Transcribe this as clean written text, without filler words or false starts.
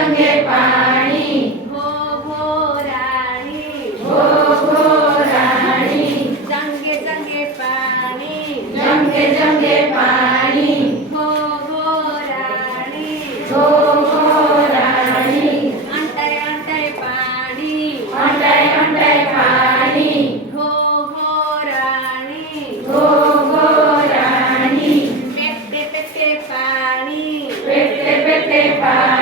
જંગે પાણી ઘો ઘો રાણી ઘો ઘો રાણી જંગે જંગે પાણી જંગે જંગે પાણી ઘો ઘો રાણી ઘો ઘો રાણી અંતરે અંતરે પાણી અંડાય અંડાય પાણી ઘો ઘો રાણી ઘો ઘો રાણી પેટે પેટે પાણી પેટે પેટે પાણી